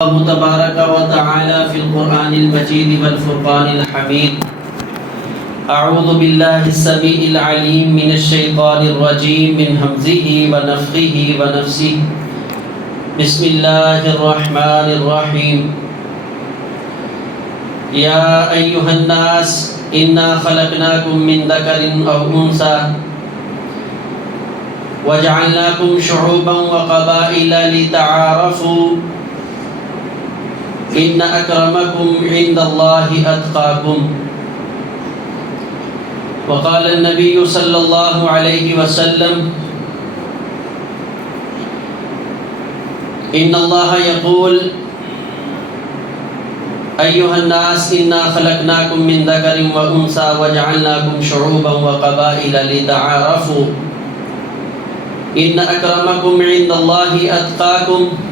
الله تبارك وتعالى في القرآن المجيد والفرقان الحميد. أعوذ بالله السميع العليم من الشيطان الرجيم من همزه ونفخه ونفسه. بسم الله الرحمن الرحيم. يا أيها الناس إنا خلقناكم من ذكر أو أنثى وجعلناكم شعوبا وقبائل لتعارفوا إن أكرمكم عند الله أتقاكم. وقال النبي صلى الله عليه وسلم إن الله يقول أيها الناس إنا خلقناكم من ذكر وأنثى وجعلناكم شعوبا وقبائل لتعارفوا إن أكرمكم عند الله أتقاكم.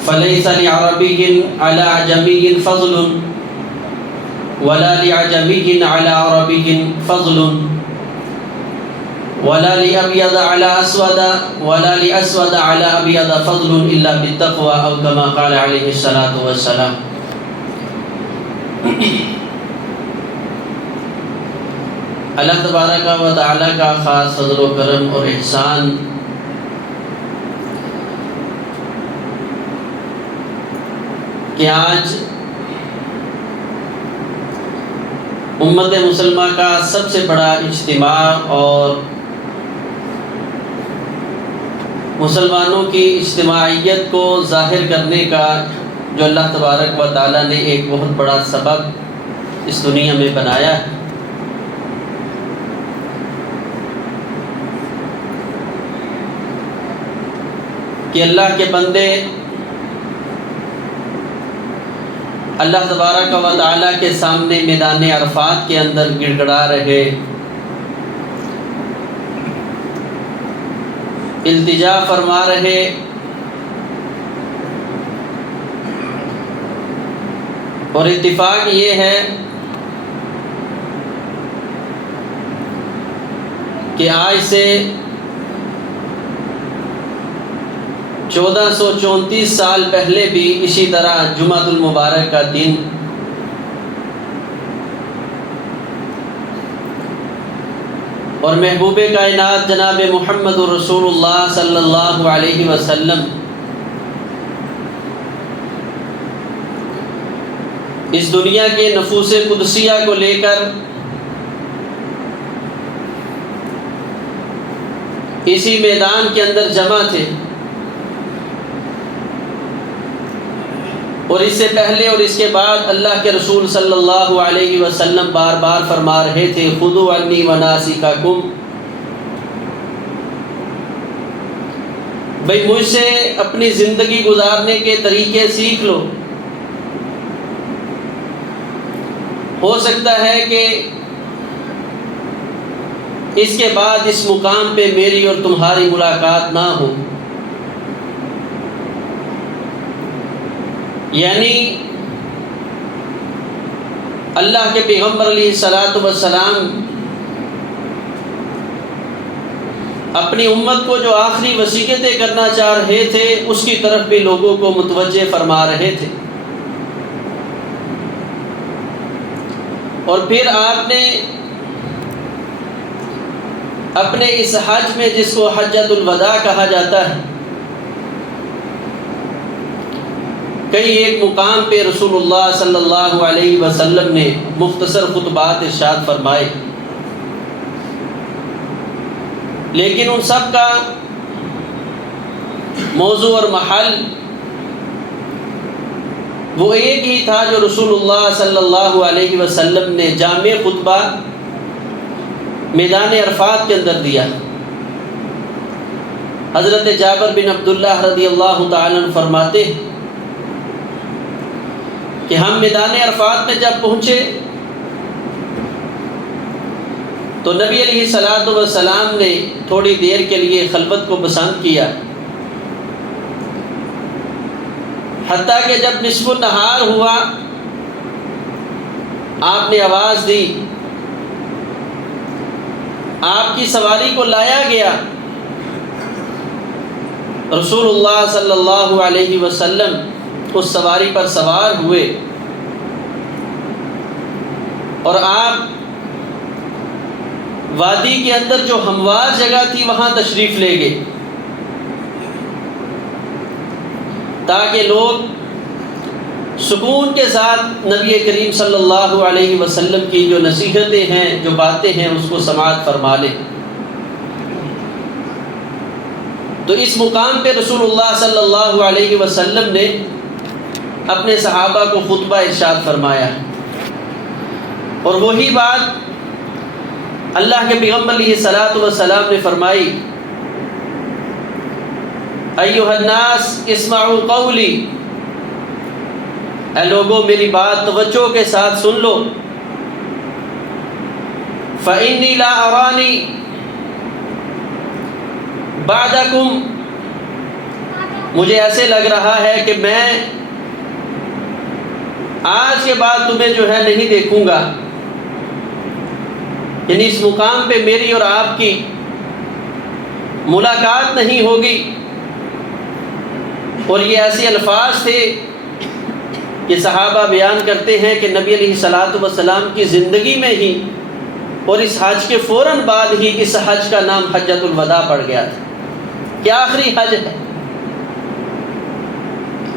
فليس لعربي على عجمي فضل ولا لعجمي على عربي فضل ولا لأبيض على أسود ولا لأسود على أبيض فضل إلا بالتقوى أو كما قال عليه الصلاة والسلام. اللہ تبارک و تعالی کا خاص فضل و کرم اور احسان کہ آج امت مسلمہ کا سب سے بڑا اجتماع اور مسلمانوں کی اجتماعیت کو ظاہر کرنے کا جو اللہ تبارک و تعالی نے ایک بہت بڑا سبب اس دنیا میں بنایا ہے، کہ اللہ کے بندے اللہ تبارک و تعالیٰ کے سامنے میدان عرفات کے اندر گڑ گڑا رہے، التجا فرما رہے، اور اتفاق یہ ہے کہ آج سے 1434 سال پہلے بھی اسی طرح جمعۃ المبارک کا دن اور محبوب کائنات جناب محمد رسول اللہ صلی اللہ علیہ وسلم اس دنیا کے نفوس قدسیہ کو لے کر اسی میدان کے اندر جمع تھے، اور اس سے پہلے اور اس کے بعد اللہ کے رسول صلی اللہ علیہ وسلم بار بار فرما رہے تھے خذوا عنی مناسککم، بھئی مجھ سے اپنی زندگی گزارنے کے طریقے سیکھ لو۔ ہو سکتا ہے کہ اس کے بعد اس مقام پہ میری اور تمہاری ملاقات نہ ہو، یعنی اللہ کے پیغمبر علیہ الصلاۃ والسلام اپنی امت کو جو آخری وصیتیں کرنا چاہ رہے تھے اس کی طرف بھی لوگوں کو متوجہ فرما رہے تھے، اور پھر آپ نے اپنے اس حج میں جس کو حجۃ الوداع کہا جاتا ہے، کئی ایک مقام پہ رسول اللہ صلی اللہ علیہ وسلم نے مختصر خطبات ارشاد فرمائے، لیکن ان سب کا موضوع اور محل وہ ایک ہی تھا جو رسول اللہ صلی اللہ علیہ وسلم نے جامع خطبہ میدان عرفات کے اندر دیا۔ حضرت جابر بن عبداللہ رضی اللہ تعالیٰ عنہ فرماتے ہیں کہ ہم میدان عرفات میں جب پہنچے تو نبی علیہ الصلاۃ والسلام نے تھوڑی دیر کے لیے خلوت کو پسند کیا، حتیٰ کہ جب نصف النہار ہوا آپ نے آواز دی، آپ کی سواری کو لایا گیا، رسول اللہ صلی اللہ علیہ وسلم اس سواری پر سوار ہوئے اور آپ وادی کے اندر جو ہموار جگہ تھی وہاں تشریف لے گئے تاکہ لوگ سکون کے ساتھ نبی کریم صلی اللہ علیہ وسلم کی جو نصیحتیں ہیں، جو باتیں ہیں، اس کو سماعت فرما لیں۔ تو اس مقام پہ رسول اللہ صلی اللہ علیہ وسلم نے اپنے صحابہ کو خطبہ ارشاد فرمایا، اور وہی بات اللہ کے پیغمبر علیہ الصلوۃ والسلام نے فرمائی، ایھا الناس اسمعوا قولی، اے لوگوں میری بات توجہ کے ساتھ سن لو، فإنی لا ارانی بعدکم، مجھے ایسے لگ رہا ہے کہ میں آج کے بعد تمہیں جو ہے نہیں دیکھوں گا، یعنی اس مقام پہ میری اور آپ کی ملاقات نہیں ہوگی۔ اور یہ ایسے الفاظ تھے کہ صحابہ بیان کرتے ہیں کہ نبی علیہ الصلوۃ والسلام کی زندگی میں ہی اور اس حج کے فوراً بعد ہی اس حج کا نام حجۃ الوداع پڑ گیا تھا کہ آخری حج ہے۔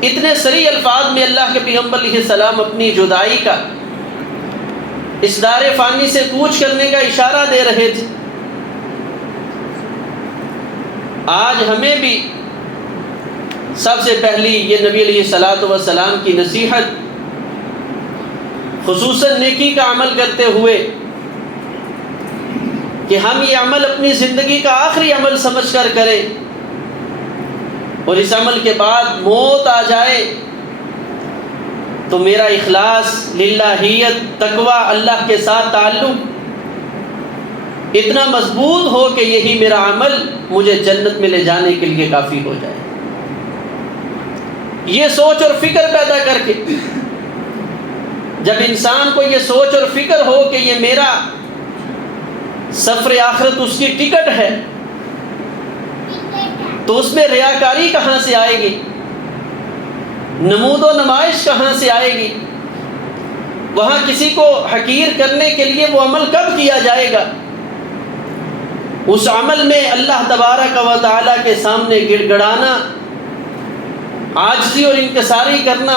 اتنے صریح الفاظ میں اللہ کے پیغمبر علیہ السلام اپنی جدائی کا، اس دار فانی سے کوچ کرنے کا اشارہ دے رہے تھے۔ آج ہمیں بھی سب سے پہلی یہ نبی علیہ الصلوۃ والسلام کی نصیحت، خصوصاً نیکی کا عمل کرتے ہوئے، کہ ہم یہ عمل اپنی زندگی کا آخری عمل سمجھ کر کریں، اور اس عمل کے بعد موت آ جائے تو میرا اخلاص، للہیت، تقوی، اللہ کے ساتھ تعلق اتنا مضبوط ہو کہ یہی میرا عمل مجھے جنت میں لے جانے کے لیے کافی ہو جائے۔ یہ سوچ اور فکر پیدا کر کے، جب انسان کو یہ سوچ اور فکر ہو کہ یہ میرا سفر آخرت اس کی ٹکٹ ہے، تو اس میں ریاکاری کہاں سے آئے گی، نمود و نمائش کہاں سے آئے گی، وہاں کسی کو حقیر کرنے کے لیے وہ عمل کب کیا جائے گا؟ اس عمل میں اللہ تبارک و تعالیٰ کے سامنے گڑ گڑانا، عاجزی اور انکساری کرنا،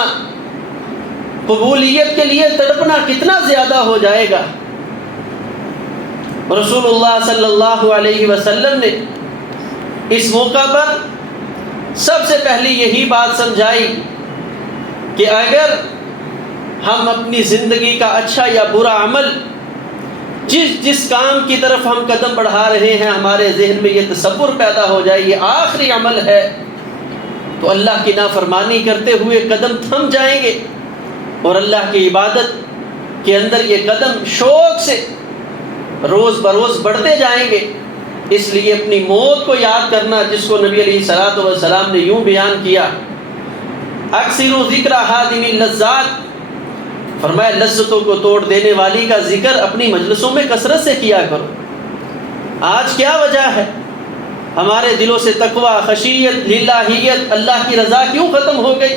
قبولیت کے لیے تڑپنا کتنا زیادہ ہو جائے گا۔ رسول اللہ صلی اللہ علیہ وسلم نے اس موقع پر سب سے پہلی یہی بات سمجھائی کہ اگر ہم اپنی زندگی کا اچھا یا برا عمل، جس کام کی طرف ہم قدم بڑھا رہے ہیں، ہمارے ذہن میں یہ تصور پیدا ہو جائے یہ آخری عمل ہے، تو اللہ کی نافرمانی کرتے ہوئے قدم تھم جائیں گے، اور اللہ کی عبادت کے اندر یہ قدم شوق سے روز بروز بڑھتے جائیں گے۔ اس لیے اپنی موت کو یاد کرنا، جس کو نبی علیہ الصلوۃ والسلام نے یوں بیان کیا، اکثروا ذکر ہادم اللذات، فرمایا لذتوں کو توڑ دینے والی کا ذکر اپنی مجلسوں میں کثرت سے کیا کرو۔ آج کیا وجہ ہے ہمارے دلوں سے تقوی، خشیت، للہیت، اللہ کی رضا کیوں ختم ہو گئی؟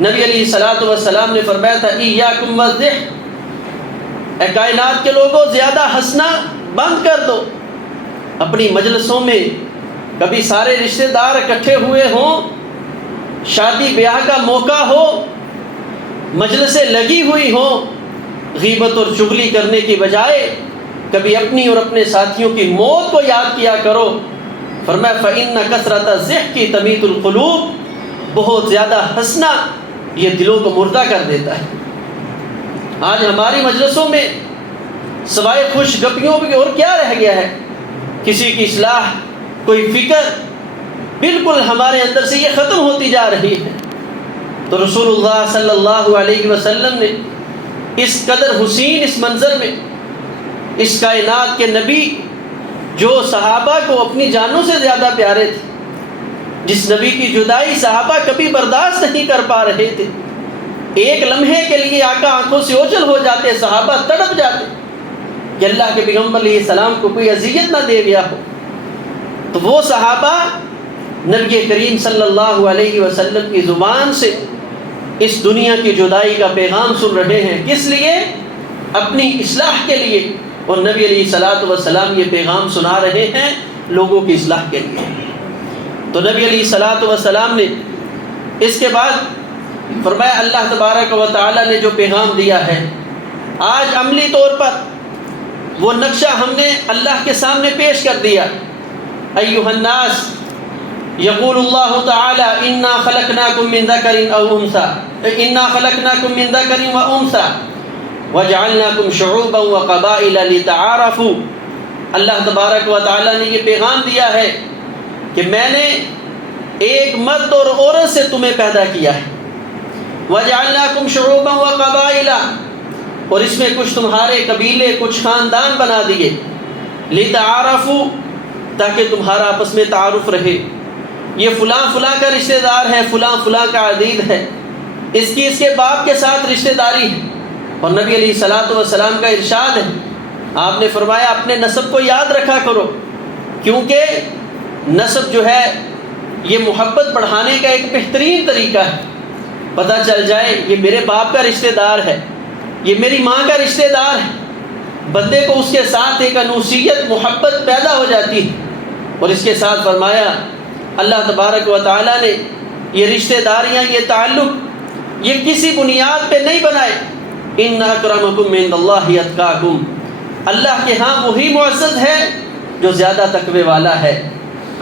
نبی علیہ الصلوۃ والسلام نے فرمایا تھا ایاکم والضحک، اے کائنات کے لوگوں زیادہ ہنسنا بند کر دو۔ اپنی مجلسوں میں کبھی سارے رشتہ دار اکٹھے ہوئے ہوں، شادی بیاہ کا موقع ہو، مجلسیں لگی ہوئی ہوں، غیبت اور چغلی کرنے کی بجائے کبھی اپنی اور اپنے ساتھیوں کی موت کو یاد کیا کرو۔ فرمایا فإن کثرۃ الضحک تمیت القلوب، بہت زیادہ ہنسنا یہ دلوں کو مردہ کر دیتا ہے۔ آج ہماری مجلسوں میں سوائے خوش گپیوں بھی اور کیا رہ گیا ہے؟ کسی کی اصلاح، کوئی فکر، بالکل ہمارے اندر سے یہ ختم ہوتی جا رہی ہے۔ تو رسول اللہ صلی اللہ علیہ وسلم نے اس قدر حسین اس منظر میں، اس کائنات کے نبی جو صحابہ کو اپنی جانوں سے زیادہ پیارے تھے، جس نبی کی جدائی صحابہ کبھی برداشت نہیں کر پا رہے تھے، ایک لمحے کے لیے آقا آنکھوں سے اوجھل ہو جاتے، صحابہ تڑپ جاتے کہ اللہ کے پیغمبر علیہ السلام کو کوئی اذیت نہ دے گیا ہو، تو وہ صحابہ نبی کریم صلی اللہ علیہ وسلم کی زبان سے اس دنیا کی جدائی کا پیغام سن رہے ہیں. کس لیے؟ اپنی اصلاح کے لیے. اور نبی علیہ الصلوۃ والسلام یہ پیغام سنا رہے ہیں لوگوں کی اصلاح کے لیے. تو نبی علیہ الصلوۃ والسلام نے اس کے بعد فرمایا اللہ تبارک و تعالی نے جو پیغام دیا ہے، آج عملی طور پر وہ نقشہ ہم نے اللہ کے سامنے پیش کر دیا. ایھا الناس یقول اللہ تعالی انا خلقناکم من ذکر او انثی انا خلقناکم من ذکر و انثی وجعلناکم شعوبا وقبائل لتعارفوا. اللہ تبارک و تعالی نے یہ پیغام دیا ہے کہ میں نے ایک مرد اور عورت سے تمہیں پیدا کیا ہے. وجعلناکم شعوبا وقبائل، اور اس میں کچھ تمہارے قبیلے کچھ خاندان بنا دیے. لتعارفوا، تاکہ تمہارا آپس میں تعارف رہے. یہ فلاں فلاں کا رشتہ دار ہے، فلاں فلاں کا عزیز ہے، اس کی اس کے باپ کے ساتھ رشتہ داری ہے. اور نبی علیہ الصلوۃ والسلام کا ارشاد ہے، آپ نے فرمایا اپنے نسب کو یاد رکھا کرو، کیونکہ نسب جو ہے یہ محبت بڑھانے کا ایک بہترین طریقہ ہے. پتہ چل جائے یہ میرے باپ کا رشتہ دار ہے، یہ میری ماں کا رشتہ دار ہے، بندے کو اس کے ساتھ ایک انوسیت محبت پیدا ہو جاتی ہے. اور اس کے ساتھ فرمایا اللہ تبارک و تعالیٰ نے یہ رشتہ داریاں، یہ تعلق یہ کسی بنیاد پہ نہیں بنائے. ان اکرمکم عند اللہ اتقاکم، اللہ کے ہاں وہی معزز ہے جو زیادہ تقوی والا ہے.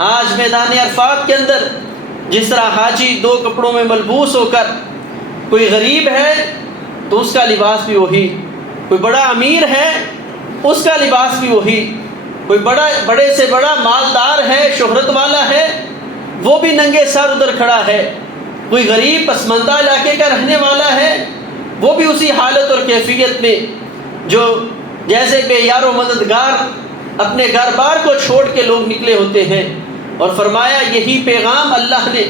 آج میدان عرفات کے اندر جس طرح حاجی دو کپڑوں میں ملبوس ہو کر، کوئی غریب ہے تو اس کا لباس بھی وہی، کوئی بڑا امیر ہے اس کا لباس بھی وہی، کوئی بڑے سے بڑا مالدار ہے، شہرت والا ہے، وہ بھی ننگے سر ادھر کھڑا ہے. کوئی غریب پسماندہ علاقے کا رہنے والا ہے، وہ بھی اسی حالت اور کیفیت میں جو جیسے بے یار و مددگار اپنے گھر بار کو چھوڑ کے لوگ نکلے ہوتے ہیں. اور فرمایا یہی پیغام اللہ نے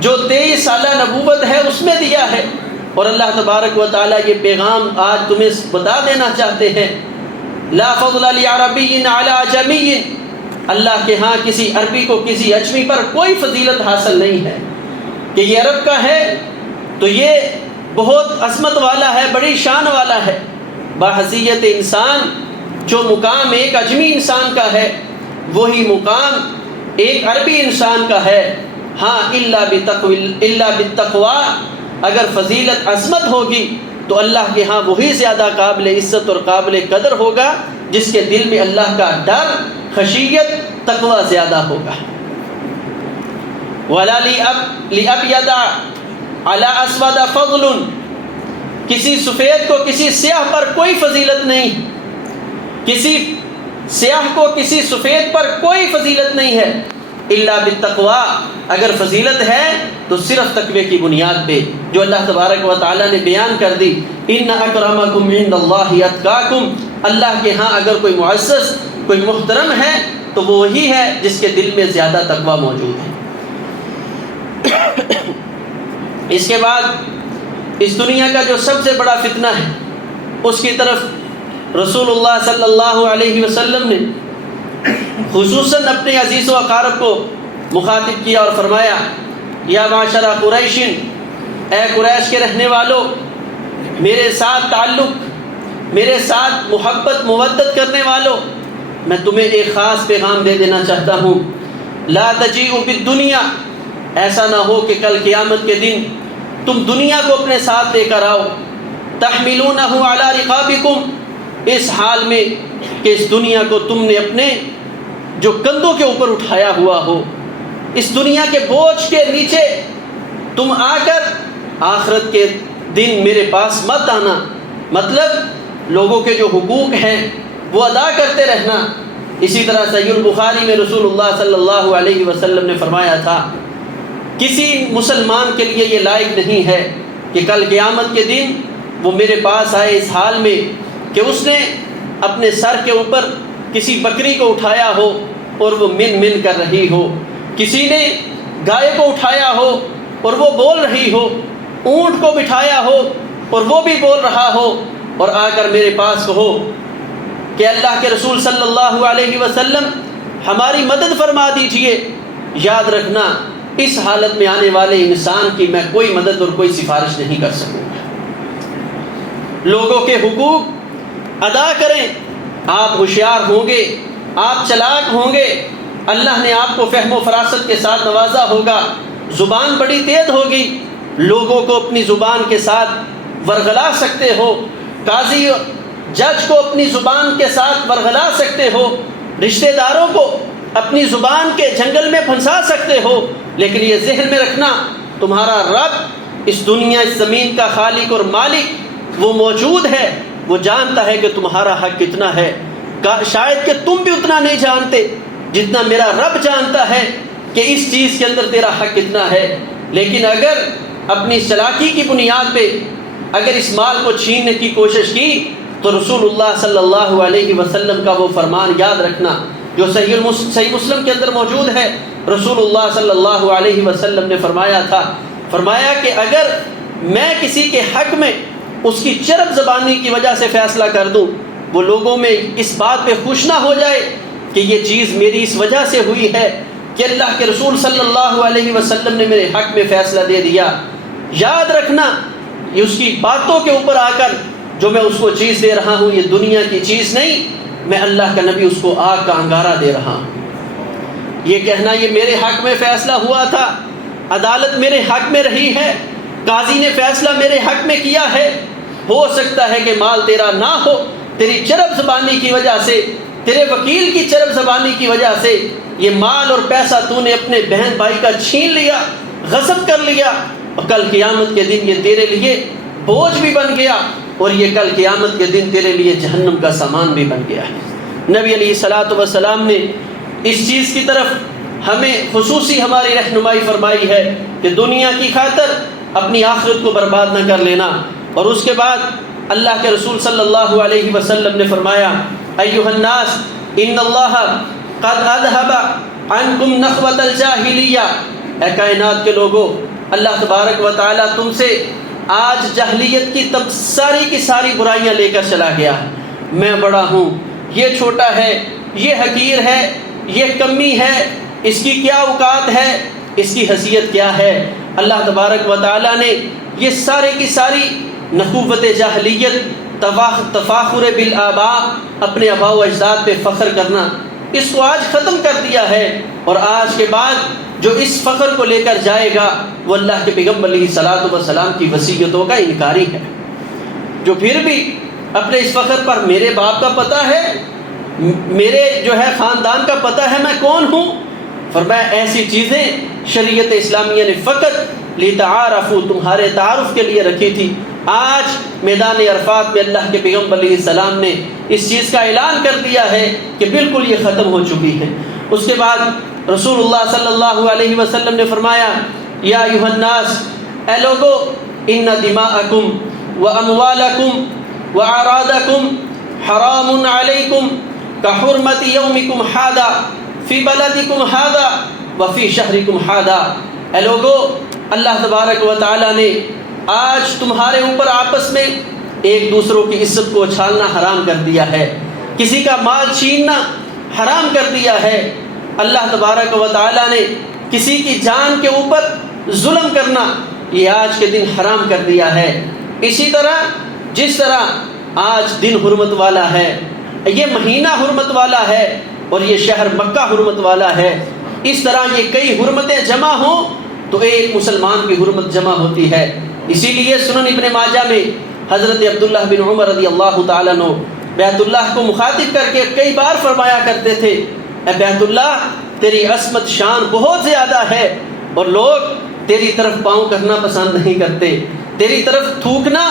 جو 23 سالہ نبوت ہے اس میں دیا ہے. اور اللہ تبارک و تعالیٰ یہ پیغام آج تمہیں بتا دینا چاہتے ہیں، لا فضل لعربی علی عجمی، اللہ کے ہاں کسی عربی کو کسی اجمی پر کوئی فضیلت حاصل نہیں ہے کہ یہ عرب کا ہے تو یہ بہت عظمت والا ہے، بڑی شان والا ہے. بحیثیت انسان جو مقام ایک اجمی انسان کا ہے وہی مقام ایک عربی انسان کا ہے. ہاں الا بالتقوی، اگر فضیلت عظمت ہوگی تو اللہ کے ہاں وہی زیادہ قابل عزت اور قابل قدر ہوگا جس کے دل میں اللہ کا ڈر، خشیت، تقوی زیادہ ہوگا. وَلَا لِأَبْيَضَ عَلَىٰ أَسْوَدَ فَضْلٌ، کسی سفید کو کسی سیاہ پر کوئی فضیلت نہیں، کسی سیاہ کو کسی سفید پر کوئی فضیلت نہیں ہے. الا بالتقوی، اگر فضیلت ہے تو صرف تقوی کی بنیاد پہ جو اللہ تبارک و تعالیٰ نے بیان کر دی. ان اکرمکم عند اللہ اتقاکم، اللہ کے ہاں اگر کوئی معزز کوئی محترم ہے تو وہ وہی ہے جس کے دل میں زیادہ تقوی موجود ہے. اس کے بعد اس دنیا کا جو سب سے بڑا فتنہ ہے اس کی طرف رسول اللہ صلی اللہ علیہ وسلم نے خصوصاً اپنے عزیز و اقارب کو مخاطب کیا اور فرمایا یا معاشر قریش، اے قریش کے رہنے والوں، میرے ساتھ تعلق، میرے ساتھ محبت مودت کرنے والوں، میں تمہیں ایک خاص پیغام دے دینا چاہتا ہوں. لا تجیئوا بالدنیا، ایسا نہ ہو کہ کل قیامت کے دن تم دنیا کو اپنے ساتھ لے کر آؤ. تحملونہ علی رقابکم، اس حال میں کہ اس دنیا کو تم نے اپنے جو کندھوں کے اوپر اٹھایا ہوا ہو، اس دنیا کے بوجھ کے نیچے تم آ کر آخرت کے دن میرے پاس مت آنا. مطلب لوگوں کے جو حقوق ہیں وہ ادا کرتے رہنا. اسی طرح صحیح البخاری میں رسول اللہ صلی اللہ علیہ وسلم نے فرمایا تھا کسی مسلمان کے لیے یہ لائق نہیں ہے کہ کل قیامت کے دن وہ میرے پاس آئے اس حال میں کہ اس نے اپنے سر کے اوپر کسی بکری کو اٹھایا ہو اور وہ من من کر رہی ہو، کسی نے گائے کو اٹھایا ہو اور وہ بول رہی ہو، اونٹ کو بٹھایا ہو اور وہ بھی بول رہا ہو، اور آ کر میرے پاس کہو کہ اللہ کے رسول صلی اللہ علیہ وسلم ہماری مدد فرما دیجئے، یاد رکھنا اس حالت میں آنے والے انسان کی میں کوئی مدد اور کوئی سفارش نہیں کر سکوں گا۔ لوگوں کے حقوق ادا کریں، آپ ہوشیار ہوں گے، آپ چلاک ہوں گے، اللہ نے آپ کو فہم و فراست کے ساتھ نوازا ہوگا، زبان بڑی تیز ہوگی، لوگوں کو اپنی زبان کے ساتھ ورغلا سکتے ہو، قاضی جج کو اپنی زبان کے ساتھ ورغلا سکتے ہو، رشتہ داروں کو اپنی زبان کے جنگل میں پھنسا سکتے ہو، لیکن یہ ذہن میں رکھنا تمہارا رب اس دنیا اس زمین کا خالق اور مالک وہ موجود ہے، وہ جانتا ہے کہ تمہارا حق کتنا ہے، شاید کہ تم بھی اتنا نہیں جانتے جتنا میرا رب جانتا ہے کہ اس چیز کے اندر تیرا حق کتنا ہے۔ لیکن اگر اپنی چلاکی کی بنیاد پہ اگر اس مال کو چھیننے کی کوشش کی تو رسول اللہ صلی اللہ علیہ وسلم کا وہ فرمان یاد رکھنا جو صحیح مسلم کے اندر موجود ہے۔ رسول اللہ صلی اللہ علیہ وسلم نے فرمایا کہ اگر میں کسی کے حق میں اس کی چرب زبانی کی وجہ سے فیصلہ کر دوں، وہ لوگوں میں اس بات پہ خوش نہ ہو جائے کہ یہ چیز میری اس وجہ سے ہوئی ہے کہ اللہ کے رسول صلی اللہ علیہ وسلم نے میرے حق میں فیصلہ دے دیا، یاد رکھنا یہ اس کی باتوں کے اوپر آ کر جو میں اس کو چیز دے رہا ہوں یہ دنیا کی چیز نہیں، میں اللہ کا نبی اس کو آگ کا انگارہ دے رہا ہوں۔ یہ کہنا یہ میرے حق میں فیصلہ ہوا تھا، عدالت میرے حق میں رہی ہے، قاضی نے فیصلہ میرے حق میں کیا ہے، ہو سکتا ہے کہ مال تیرا نہ ہو، تیری چرب زبانی کی وجہ سے، تیرے وکیل کی چرب زبانی کی وجہ سے یہ مال اور پیسہ تو نے اپنے بہن بھائی کا چھین لیا، غصب کر لیا، اور کل قیامت کے دن یہ تیرے لیے بوجھ بھی بن گیا، اور یہ کل قیامت کے دن تیرے لیے جہنم کا سامان بھی بن گیا ہے۔ نبی علیہ الصلوۃ والسلام نے اس چیز کی طرف ہمیں خصوصی ہماری رہنمائی فرمائی ہے کہ دنیا کی خاطر اپنی آخرت کو برباد نہ کر لینا۔ اور اس کے بعد اللہ کے رسول صلی اللہ علیہ وسلم نے فرمایا ایھا الناس ان اللہ قد اذهب عنکم نخوۃ الجاہلیہ، اے کائنات کے لوگوں، اللہ تبارک و تعالیٰ تم سے آج جاہلیت کی ساری کی ساری برائیاں لے کر چلا گیا۔ میں بڑا ہوں، یہ چھوٹا ہے، یہ حقیر ہے، یہ کمی ہے، اس کی کیا اوقات ہے، اس کی حیثیت کیا ہے۔ اللہ تبارک و تعالیٰ نے یہ سارے کی ساری نخوت جاہلیت، تفاخر بالآباء، اپنے آباء و اجداد پہ فخر کرنا، اس کو آج ختم کر دیا ہے، اور آج کے بعد جو اس فخر کو لے کر جائے گا وہ اللہ کے پیغمبر علیہ الصلوۃ والسلام کی وصیتوں کا انکاری ہے۔ جو پھر بھی اپنے اس فخر پر میرے باپ کا پتہ ہے، میرے جو ہے خاندان کا پتہ ہے میں کون ہوں، فرمایا ایسی چیزیں شریعت اسلامیہ نے فقط لتعارفوا، تمہارے تعارف کے لیے رکھی تھی۔ آج میدان عرفات میں اللہ کے پیغمبر علیہ السلام نے اس چیز کا اعلان کر دیا ہے کہ بالکل یہ ختم ہو چکی ہے۔ اس کے بعد رسول اللہ صلی اللہ علیہ وسلم نے فرمایا یا ایھا الناس، اے لوگو، ان دماءکم واموالکم واعراضکم حرام علیکم کحرمت یومکم ھذا فی بلدکم ھذا وفی شہرکم ھذا۔ اے لوگو، اللہ تبارک و تعالیٰ نے آج تمہارے اوپر آپس میں ایک دوسروں کی عزت کو اچھالنا حرام کر دیا ہے، کسی کا مال چھیننا حرام کر دیا ہے۔ اللہ تبارک و تعالیٰ نے کسی کی جان کے اوپر ظلم کرنا یہ آج کے دن حرام کر دیا ہے۔ اسی طرح جس طرح آج دن حرمت والا ہے، یہ مہینہ حرمت والا ہے، اور یہ شہر مکہ حرمت والا ہے، اس طرح یہ کئی حرمتیں جمع ہوں تو ایک مسلمان کی حرمت جمع ہوتی ہے۔ اسی لیے سنن ابن ماجہ میں حضرت عبداللہ بن عمر رضی اللہ تعالیٰ عنہ بیت اللہ کو مخاطب کر کے کئی بار فرمایا کرتے تھے اے بیت اللہ، تیری عظمت شان بہت زیادہ ہے، اور لوگ تیری طرف پاؤں کرنا پسند نہیں کرتے، تیری طرف تھوکنا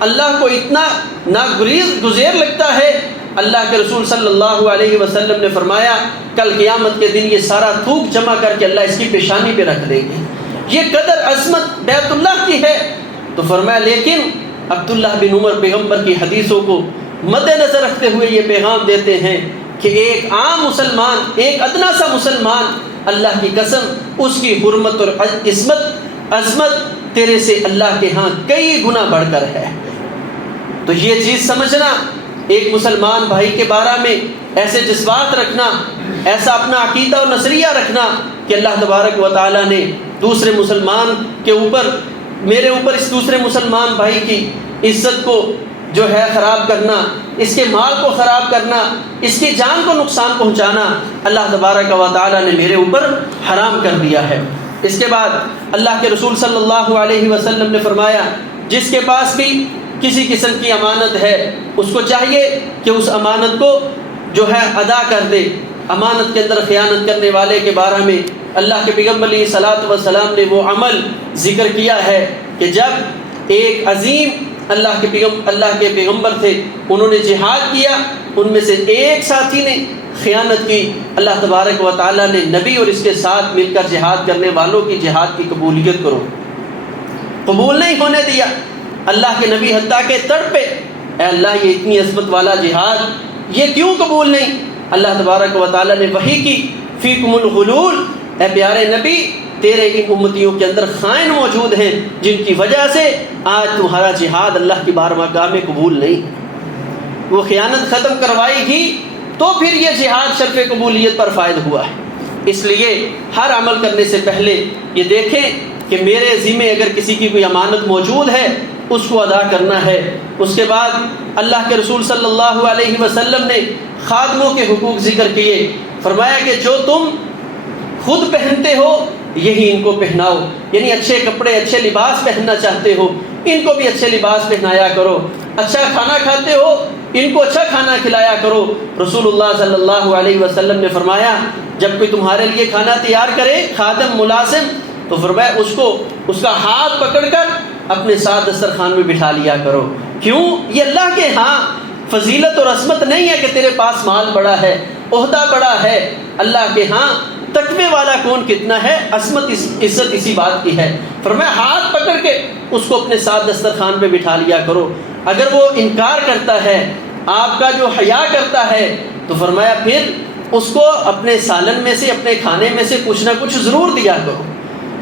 اللہ کو اتنا ناگزیر لگتا ہے۔ اللہ کے رسول صلی اللہ علیہ وسلم نے فرمایا کل قیامت کے دن یہ سارا تھوک جمع کر کے اللہ اس کی پیشانی پہ رکھ دے گی، یہ قدر عظمت بیت اللہ کی ہے۔ تو فرمایا لیکن عبداللہ بن عمر پیغمبر کی حدیثوں کو مد نظر رکھتے ہوئے یہ پیغام دیتے ہیں کہ ایک عام مسلمان، ایک ادنا سا مسلمان، اللہ کی قسم اس کی حرمت اور عظمت تیرے سے اللہ کے ہاں کئی گنا بڑھ کر ہے۔ تو یہ چیز سمجھنا، ایک مسلمان بھائی کے بارے میں ایسے جذبات رکھنا ایسا اپنا عقیدہ و نظریہ رکھنا کہ اللہ تبارک و تعالیٰ نے دوسرے مسلمان کے اوپر، میرے اوپر اس دوسرے مسلمان بھائی کی عزت کو جو ہے خراب کرنا، اس کے مال کو خراب کرنا، اس کی جان کو نقصان پہنچانا اللہ تبارک و تعالیٰ نے میرے اوپر حرام کر دیا ہے۔ اس کے بعد اللہ کے رسول صلی اللہ علیہ وسلم نے فرمایا جس کے پاس بھی کسی قسم کی امانت ہے اس کو چاہیے کہ اس امانت کو جو ہے ادا کر دے۔ امانت کے اندر خیانت کرنے والے کے بارے میں اللہ کے پیغمبر علیہ الصلوۃ والسلام نے وہ عمل ذکر کیا ہے کہ جب ایک عظیم اللہ کے پیغمبر تھے، انہوں نے جہاد کیا، ان میں سے ایک ساتھی نے خیانت کی، اللہ تبارک و تعالیٰ نے نبی اور اس کے ساتھ مل کر جہاد کرنے والوں کی جہاد کی قبولیت کرو، قبول نہیں ہونے دیا۔ اللہ کے نبی حتیٰ کہ تڑپے، اے اللہ یہ اتنی عظمت والا جہاد یہ کیوں قبول نہیں؟ اللہ تبارک و تعالیٰ نے وحی کی فیکم الغلول، اے پیارے نبی تیرے ان امتیوں کے اندر خائن موجود ہیں جن کی وجہ سے آج تمہارا جہاد اللہ کی بارگاہ میں قبول نہیں۔ وہ خیانت ختم کروائی گی تو پھر یہ جہاد شرف قبولیت پر فائد ہوا ہے۔ اس لیے ہر عمل کرنے سے پہلے یہ دیکھیں کہ میرے ذمے اگر کسی کی کوئی امانت موجود ہے اس کو ادا کرنا ہے۔ اس کے بعد اللہ کے رسول صلی اللہ علیہ وسلم نے خادموں کے حقوق ذکر کیے، فرمایا کہ جو تم خود پہنتے ہو یہی ان کو پہناؤ، یعنی اچھے کپڑے اچھے لباس پہننا چاہتے ہو ان کو بھی اچھے لباس پہنایا کرو، اچھا کھانا کھاتے ہو ان کو اچھا کھانا کھلایا کرو۔ رسول اللہ صلی اللہ علیہ وسلم نے فرمایا جب کوئی تمہارے لیے کھانا تیار کرے خادم ملازم تو فرمایا اس کا ہاتھ پکڑ کر اپنے ساتھ دسترخوان میں بٹھا لیا کرو۔ کیوں؟ یہ اللہ کے ہاں فضیلت اور عظمت نہیں ہے کہ تیرے پاس مال بڑا ہے، عہدہ بڑا ہے، اللہ کے ہاں تقوی والا کون کتنا ہے، عظمت عزت اسی بات کی ہے۔ فرمایا ہاتھ پکڑ کے اس کو اپنے ساتھ دسترخوان پہ بٹھا لیا کرو۔ اگر وہ انکار کرتا ہے، آپ کا جو حیا کرتا ہے تو فرمایا پھر اس کو اپنے سالن میں سے اپنے کھانے میں سے کچھ نہ کچھ ضرور دیا کرو۔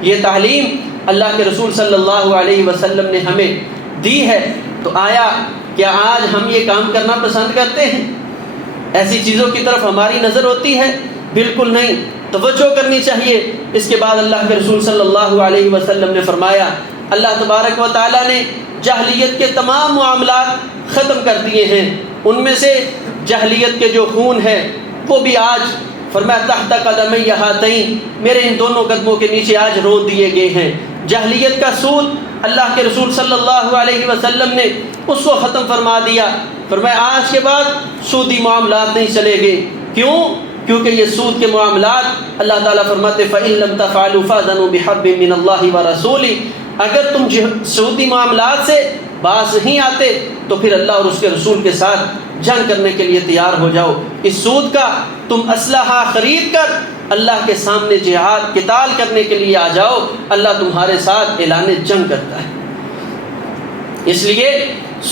یہ تعلیم اللہ کے رسول صلی اللہ علیہ وسلم نے ہمیں دی ہے۔ تو آیا کیا آج ہم یہ کام کرنا پسند کرتے ہیں؟ ایسی چیزوں کی طرف ہماری نظر ہوتی ہے؟ بالکل نہیں، توجہ کرنی چاہیے۔ اس کے بعد اللہ کے رسول صلی اللہ علیہ وسلم نے فرمایا اللہ تبارک و تعالیٰ نے جاہلیت کے تمام معاملات ختم کر دیے ہیں۔ ان میں سے جاہلیت کے جو خون ہے وہ بھی آج فرمایا تحت قدمی ہاتین، میرے ان دونوں قدموں کے نیچے آج رو دیے گئے ہیں۔ جاہلیت کا سود اللہ کے رسول صلی اللہ علیہ وسلم نے اس کو ختم فرما دیا۔ فرمایا آج کے بعد سودی معاملات نہیں چلے گے۔ کیوں؟ کیونکہ یہ سود کے معاملات اللہ تعالیٰ فرماتے فَإِن لَمْ تَفْعَلُوا فَأْذَنُوا بِحَرْبٍ مِّنَ اللَّهِ وَرَسُولِهِ، اگر تم سودی معاملات سے باز نہیں آتے تو پھر اللہ اور اس کے رسول کے ساتھ جنگ کرنے کے لیے تیار ہو جاؤ۔ اس سود کا تم اسلحہ خرید کر اللہ کے سامنے جہاد قتال کرنے کے لیے آ جاؤ، اللہ تمہارے ساتھ اعلان جنگ کرتا ہے۔ اس لیے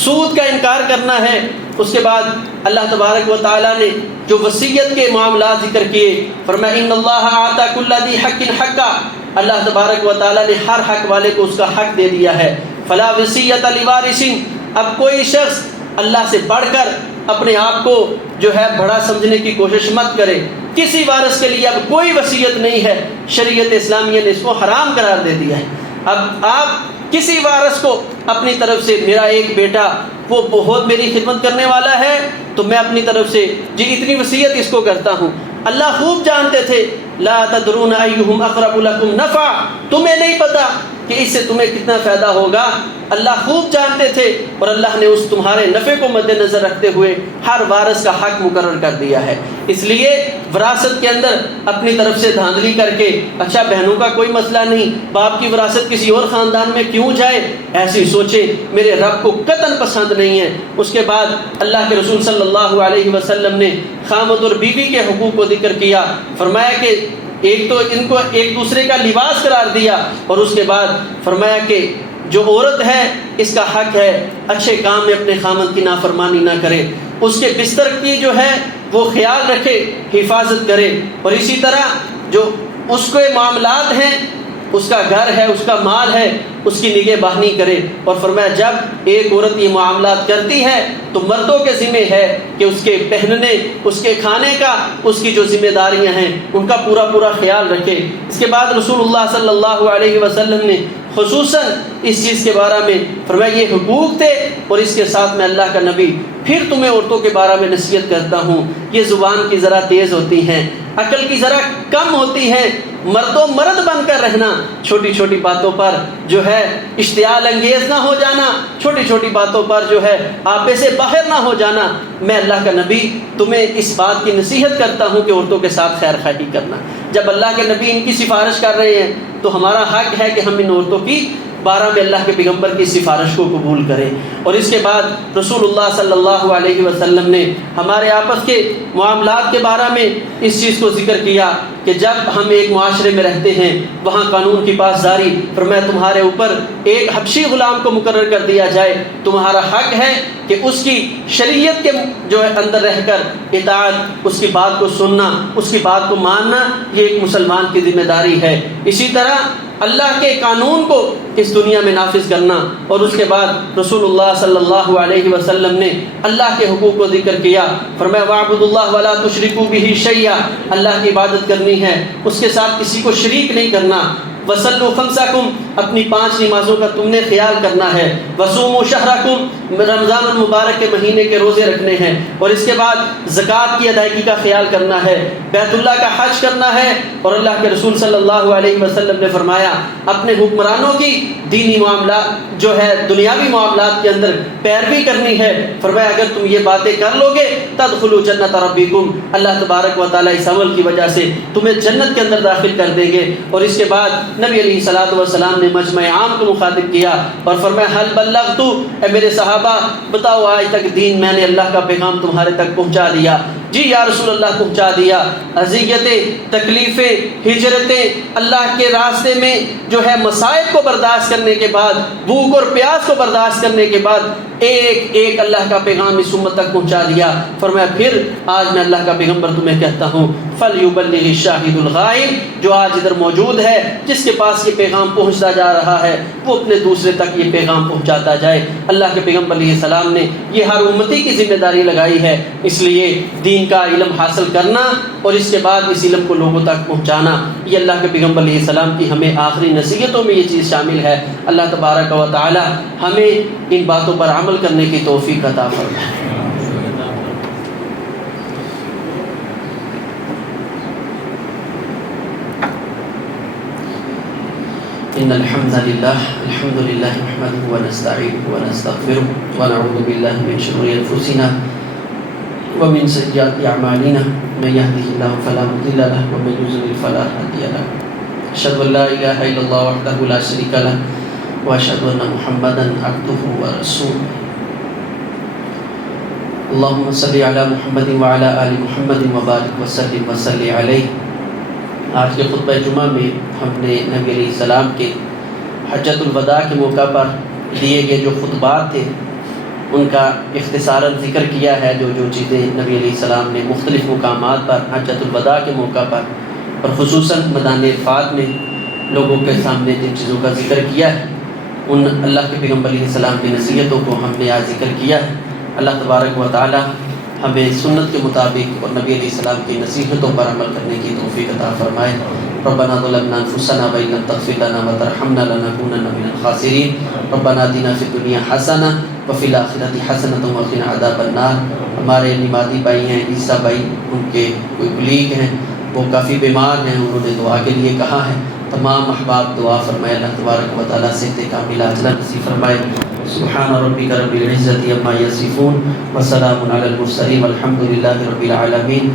سود کا انکار کرنا ہے۔ اس کے بعد اللہ تبارک و تعالیٰ نے جو وصیت کے معاملات ذکر کیے، فرمایا ان اللہ اعطى كل ذي حق حقا، اللہ تبارک و تعالیٰ نے ہر حق والے کو اس کا حق دے دیا ہے۔ فلا وصیت لوارث، اب کوئی شخص اللہ سے بڑھ کر اپنے آپ کو جو ہے بڑا سمجھنے کی کوشش مت کرے۔ کسی وارث کے لیے اب کوئی وصیت نہیں ہے، شریعت اسلامیہ نے اس کو حرام قرار دے دیا ہے۔ اب آپ کسی وارث کو اپنی طرف سے میرا ایک بیٹا وہ بہت میری خدمت کرنے والا ہے تو میں اپنی طرف سے جی اتنی وصیت اس کو کرتا ہوں۔ اللہ خوب جانتے تھے لا تدرون ایہم اقرب لکم نفع، تمہیں نہیں پتا کہ اس سے تمہیں کتنا فائدہ ہوگا، اللہ خوب جانتے تھے، اور اللہ نے اس تمہارے نفع کو مد نظر رکھتے ہوئے ہر وارث کا حق مقرر کر دیا ہے۔ اس لیے وراثت کے اندر اپنی طرف سے دھاندلی کر کے اچھا بہنوں کا کوئی مسئلہ نہیں، باپ کی وراثت کسی اور خاندان میں کیوں جائے، ایسی سوچیں میرے رب کو قطعاً پسند نہیں ہے۔ اس کے بعد اللہ کے رسول صلی اللہ علیہ وسلم نے خامد اور بیوی کے حقوق کو ذکر کیا، فرمایا کہ ایک تو ان کو ایک دوسرے کا لباس قرار دیا، اور اس کے بعد فرمایا کہ جو عورت ہے اس کا حق ہے اچھے کام میں اپنے خامد کی نافرمانی نہ کرے، اس کے بستر کی جو ہے وہ خیال رکھے، حفاظت کرے، اور اسی طرح جو اس کے معاملات ہیں اس کا گھر ہے، اس کا مال ہے، اس کی نگہبانی کرے۔ اور فرمایا جب ایک عورت یہ معاملات کرتی ہے تو مردوں کے ذمہ ہے کہ اس کے پہننے، اس کے کھانے کا، اس کی جو ذمہ داریاں ہیں ان کا پورا پورا خیال رکھے۔ اس کے بعد رسول اللہ صلی اللہ علیہ وسلم نے خصوصاً اس چیز کے بارے میں فرمایا یہ حقوق تھے، اور اس کے ساتھ میں اللہ کا نبی پھر تمہیں عورتوں کے بارے میں نصیحت کرتا ہوں، یہ زبان کی ذرا تیز ہوتی ہیں، عقل کی ذرا کم ہوتی ہے، مردوں مرد بن کر رہنا، چھوٹی چھوٹی باتوں پر جو ہے اشتعال انگیز نہ ہو جانا، چھوٹی چھوٹی باتوں پر جو ہے آپے سے باہر نہ ہو جانا۔ میں اللہ کا نبی تمہیں اس بات کی نصیحت کرتا ہوں کہ عورتوں کے ساتھ خیر خواہی کرنا۔ جب اللہ کے نبی ان کی سفارش کر رہے ہیں تو ہمارا حق ہے کہ ہم ان عورتوں کی بارہ میں اللہ کے پیغمبر کی سفارش کو قبول کریں۔ اور اس کے بعد رسول اللہ صلی اللہ علیہ وسلم نے ہمارے آپس کے معاملات کے بارے میں اس چیز کو ذکر کیا کہ جب ہم ایک معاشرے میں رہتے ہیں وہاں قانون کی پاسداری، فرمایا تمہارے اوپر ایک حبشی غلام کو مقرر کر دیا جائے، تمہارا حق ہے کہ اس کی شریعت کے جو ہے اندر رہ کر اطاعت، اس کی بات کو سننا، اس کی بات کو ماننا، یہ ایک مسلمان کی ذمہ داری ہے۔ اسی طرح اللہ کے قانون کو اس دنیا میں نافذ کرنا۔ اور اس کے بعد رسول اللہ صلی اللہ علیہ وسلم نے اللہ کے حقوق کو ذکر کیا، فرمایا وَاعْبُدُوا اللَّهَ وَلَا تُشْرِكُوا بِهِ شَيْئًا، اللہ کی عبادت کرنی ہے، اس کے ساتھ کسی کو شریک نہیں کرنا۔ وَصَلُّوا خَمْسَكُمْ، اپنی 5 نمازوں کا تم نے خیال کرنا ہے۔ وَصُومُوا شَهْرَكُمْ، رمضان المبارک کے مہینے کے روزے رکھنے ہیں۔ اور اس کے بعد زکوٰۃ کی ادائیگی کا خیال کرنا ہے، بیت اللہ کا حج کرنا ہے۔ اور اللہ کے رسول صلی اللہ علیہ وسلم نے فرمایا اپنے حکمرانوں کی دینی معاملات جو ہے دنیاوی معاملات کے اندر پیروی کرنی ہے۔ فرمایا اگر تم یہ باتیں کر لو گے تدخلوا جنت ربکم، اللہ تبارک و تعالیٰ اس عمل کی وجہ سے تمہیں جنت کے اندر داخل کر دیں گے۔ اور اس کے بعد نبی علیہ الصلوۃ والسلام نے مجمع عام کو مخاطب کیا اور فرمایا حل بلغت، اے میرے صحابہ بتاؤ آج تک دین میں نے اللہ کا پیغام تمہارے تک پہنچا دیا؟ جی یا رسول اللہ پہنچا دیا۔ اذیتیں، تکلیفیں، ہجرتیں، اللہ کے راستے میں جو ہے مصائب کو برداشت کرنے کے بعد، بھوک اور پیاس کو برداشت کرنے کے بعد ایک ایک اللہ کا پیغام اس امت تک پہنچا دیا۔ فرمایا پھر آج میں اللہ کا پیغمبر تمہیں کہتا ہوں فَلْيُبَلِّغِ الشَّاهِدُ الْغَائِبُ، جو آج ادھر موجود ہے، جس کے پاس یہ پیغام پہنچتا جا رہا ہے وہ اپنے دوسرے تک یہ پیغام پہنچاتا جائے۔ اللہ کے پیغمبر علیہ السلام نے یہ ہر امتی کی ذمہ داری لگائی ہے، اس لیے دین کا علم حاصل کرنا اور اس کے بعد اس علم کو لوگوں تک پہنچانا، یہ اللہ کے پیغمبر علیہ السلام کی ہمیں آخری نصیحتوں میں یہ چیز شامل ہے۔ اللہ تبارک و تعالی ہمیں ان باتوں پر عمل کرنے کی توفیق عطا فرمائے۔ ان الحمد لله نحمده ونستعينه ونستغفره ونعوذ بالله من شرور انفسنا ومن سيئات اعمالنا، من يهده الله فلا مضل له ومن يضلل فلا هادي له، اشهد ان لا اله الا الله وحده لا شريك له واشهد ان محمدا عبده ورسوله۔ اللهم صل على محمد وعلى ال محمد وبارك وسلم وصل علیہ۔ آج کے خطبہ جمعہ میں ہم نے نبی علیہ السلام کے حجۃ الوداع کے موقع پر دیے گئے جو خطبات تھے ان کا اختصاراً ذکر کیا ہے، جو چیزیں نبی علیہ السلام نے مختلف مقامات پر حجۃ الوداع کے موقع پر اور خصوصاً میدان عرفات میں لوگوں کے سامنے جن چیزوں کا ذکر کیا ہے، ان اللہ کے پیغمبر علیہ السلام کی نصیحتوں کو ہم نے آج ذکر کیا ہے۔ اللہ تبارک و تعالی ہمیں سنت کے مطابق اور نبی علیہ السلام کی نصیحتوں پر عمل کرنے کی توفیق عطا فرمائے۔ ربنا ظلمنا انفسنا وان لم تغفر لنا وترحمنا لنكونن من الخاسرین۔ ربنا آتنا فی الدنیا حسنہ وفی الآخرۃ حسنۃ وقنا عذاب النار۔ ہمارے نمازی بھائی ہیں عیسیٰ بھائی، ان کے کوئی کلیگ ہیں، وہ کافی بیمار ہیں، انہوں نے دعا کے لیے کہا ہے، تمام احباب دعا فرمائے اللہ تبارک و تعالیٰ سے کامل عاجلہ نصیب فرمائے۔ سبحان ربک رب العزۃ عما یصفون وسلام علی المرسلین والحمد للہ رب العالمین۔